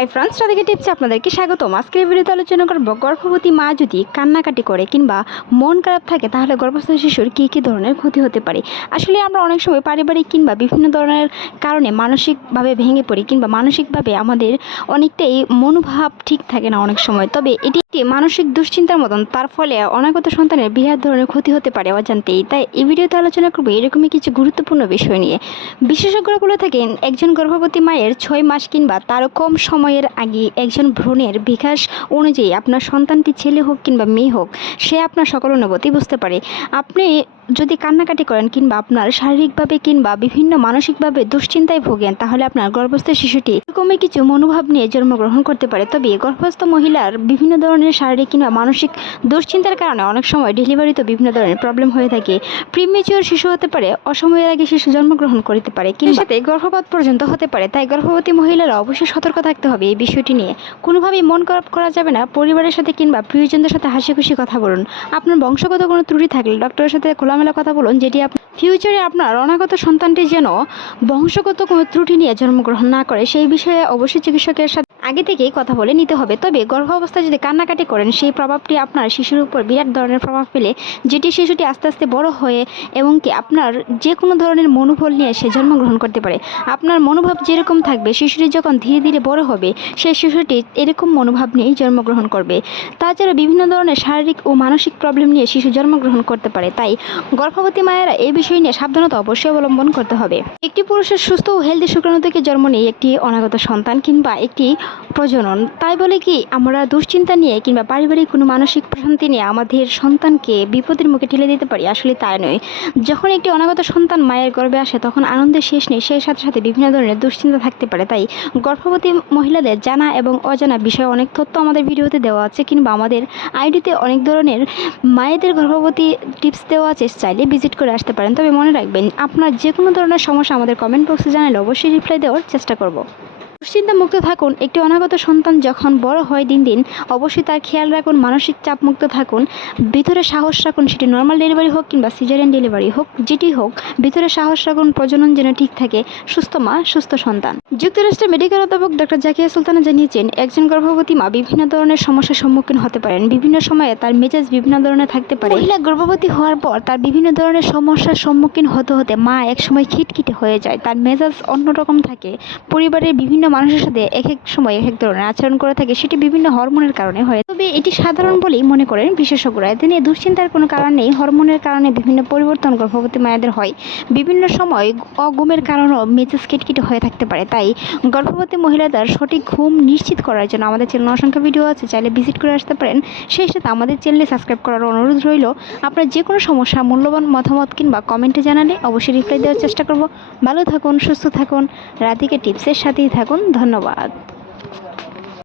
Hi friends Radhika টিপসে আপনাদেরকে স্বাগতম। আজকের ভিডিওতে আলোচনা করব, গর্ভবতী মা যদি কান্নাকাটি করে কিংবা মন খারাপ থাকে, তাহলে গর্ভস্থ শিশুর কী কী ধরনের ক্ষতি হতে পারে? আসলে আমরা অনেক সময় পারিবারিক কিংবা বিভিন্ন ধরনের কারণে মানসিকভাবে ভেঙে পড়ি কিংবা মানসিকভাবে আমাদের অনেকটাই মনোভাব ঠিক থাকে না অনেক সময়। তবে এটি একটি মানসিক দুশ্চিন্তার মতন। তার ফলে অনাগত সন্তানের বিরাট ধরনের ক্ষতি হতে পারে অজান্তেই। তাই এই ভিডিওতে আলোচনা করব এরকমই কিছু গুরুত্বপূর্ণ বিষয় নিয়ে। বিশেষজ্ঞরা বলে থাকেন, একজন গর্ভবতী মায়ের ছয় মাস কিংবা তার কম সময়ের আগে একজন ভ্রূণের বিকাশ অনুযায়ী আপনার সন্তানটি ছেলে হোক কিংবা মেয়ে হোক, সে আপনার সকল অনুভূতি বুঝতে পারে। আপনি যদি কান্নাকাটি করেন কিংবা আপনার শারীরিকভাবে কিংবা বিভিন্ন মানসিকভাবে দুশ্চিন্তায় ভোগেন তাহলে আপনার গর্ভস্থ শিশুটি এরকমই কিছু মনোভাব নিয়ে জন্মগ্রহণ করতে পারে। তবে গর্ভস্থ মহিলার বিভিন্ন ধরনের শারীরিক কিংবা মানসিক দুশ্চিন্তার কারণে অনেক সময় ডেলিভারিতে বিভিন্ন ধরনের প্রবলেম হয়ে থাকে। প্রিমেচিওর শিশু হতে পারে অসময়ের আগে শিশু জন্মগ্রহণ করতে পারে কিন্তু সাথে গর্ভপাত পর্যন্ত হতে পারে। তাই গর্ভবতী মহিলারা অবশ্যই সতর্ক থাকতে হবে এই বিষয়টি নিয়ে। কোনোভাবেই মন খারাপ করা যাবে না পরিবারের সাথে কিংবা প্রিয়জনদের সাথে হাসি খুশি কথা বলুন। আপনার বংশগত কোনো ত্রুটি থাকলে ডক্টরের সাথে খোলামেলা কথা বলুন, যেটি ফিউচারে আপনার অনাগত সন্তানটি যেন বংশগত কোনো ত্রুটি নিয়ে জন্মগ্রহণ না করে, সেই বিষয়ে অবশ্যই চিকিৎসকের সাথে আগে থেকেই কথা বলে নিতে হবে। তবে গর্ভাবস্থায় যদি কান্নাকাটি করেন, সেই প্রভাবটি আপনার শিশুর উপর বিরাট ধরনের প্রভাব ফেলে, যেটি শিশুটি আস্তে আস্তে বড় হয়ে এবং কি আপনার যে কোনো ধরনের মনোবল নিয়ে সে জন্মগ্রহণ করতে পারে। আপনার মনোভাব যেরকম থাকবে, শিশুটি যখন ধীরে ধীরে বড় হবে সেই শিশুটি এরকম মনোভাব নিয়েই জন্মগ্রহণ করবে। তাছাড়া বিভিন্ন ধরনের শারীরিক ও মানসিক প্রবলেম নিয়ে শিশু জন্মগ্রহণ করতে পারে। তাই গর্ভবতী মায়েরা এই বিষয় নিয়ে সাবধানতা অবশ্যই অবলম্বন করতে হবে। একটি পুরুষের সুস্থ ও হেলদি শুক্রাণু থেকে জন্ম নিয়ে একটি অনাগত সন্তান কিংবা একটি প্রজনন। তাই বলে কি, আমরা দুশ্চিন্তা নিয়ে কিংবা পারিবারিক কোনো মানসিক প্রশান্তি নিয়ে আমাদের সন্তানকে বিপদের মুখে ঠেলে দিতে পারি, আসলে তাই নয়। যখন একটি অনাগত সন্তান মায়ের গর্ভে আসে, তখন আনন্দের শেষ নেই, সেই সাথে সাথে বিভিন্ন ধরনের দুশ্চিন্তা থাকতে পারে। তাই গর্ভবতী মহিলাদের জানা এবং অজানা বিষয়ে অনেক তথ্য আমাদের ভিডিওতে দেওয়া আছে, কিংবা আমাদের আইডিতে অনেক ধরনের মায়েদের গর্ভবতী টিপস দেওয়া আছে, চাইলে ভিজিট করে আসতে পারেন। তবে মনে রাখবেন, আপনার যে কোনো ধরনের সমস্যা আমাদের কমেন্ট বক্সে জানালে অবশ্যই রিপ্লাই দেওয়ার চেষ্টা করব। দুশ্চিন্তা মুক্ত থাকুন। একটি অনাগত সন্তান যখন বড় হয় দিন দিন, অবশ্যই তার খেয়াল রাখুন, মানসিক চাপ মুক্ত থাকুন। ভিতরে সাহস রাখুন, সেটি নর্মাল ডেলিভারি হোক কিংবা সিজারিয়ান ডেলিভারি হোক, যেটি হোক, ভিতরে সাহস রাখুন, প্রজনন যেন ঠিক থাকে। সুস্থ মা, সুস্থ সন্তান। যুক্তরাষ্ট্রের মেডিকেল অধ্যাপক ডক্টর জাকিয়া সুলতানা জানিয়েছেন, একজন গর্ভবতী মা বিভিন্ন ধরনের সমস্যার সম্মুখীন হতে পারেন। বিভিন্ন সময়ে তার মেজাজ বিভিন্ন ধরনের থাকতে পারে। মহিলা গর্ভবতী হওয়ার পর তার বিভিন্ন ধরনের সমস্যার সম্মুখীন হতে হতে মা একসময় খিটখিটে হয়ে যায়। তার মেজাজ অন্যরকম থাকে। পরিবারের বিভিন্ন মানুষের সাথে এক এক সময় এক এক ধরনের আচরণ করে থাকে, সেটি বিভিন্ন হরমোনের কারণে হয় তবে এটি সাধারণ বলেই মনে করেন বিশেষজ্ঞরা। এতে নিয়ে দুশ্চিন্তার কোনো কারণ নেই, হরমোনের কারণে বিভিন্ন পরিবর্তন গর্ভবতী মায়েদের হয়। বিভিন্ন সময় অগুমের কারণেও মেজাজ কিটকিটে হয়ে থাকতে পারে, তাই গর্ভবতী মহিলাদের সঠিক ঘুম নিশ্চিত করার জন্য আমাদের চ্যানেলে অসংখ্য ভিডিও আছে, চাইলে ভিজিট করে আসতে পারেন। সেই সাথে আমাদের চ্যানেলে সাবস্ক্রাইব করার অনুরোধ রইল, আপনার যে কোনো সমস্যা, মূল্যবান মতামত কিংবা কমেন্টে জানালে অবশ্যই রিপ্লাই দেওয়ার চেষ্টা করব। ভালো থাকুন, সুস্থ থাকুন, রাধিকা টিপসের সাথেই থাকুন। धन्यवाद।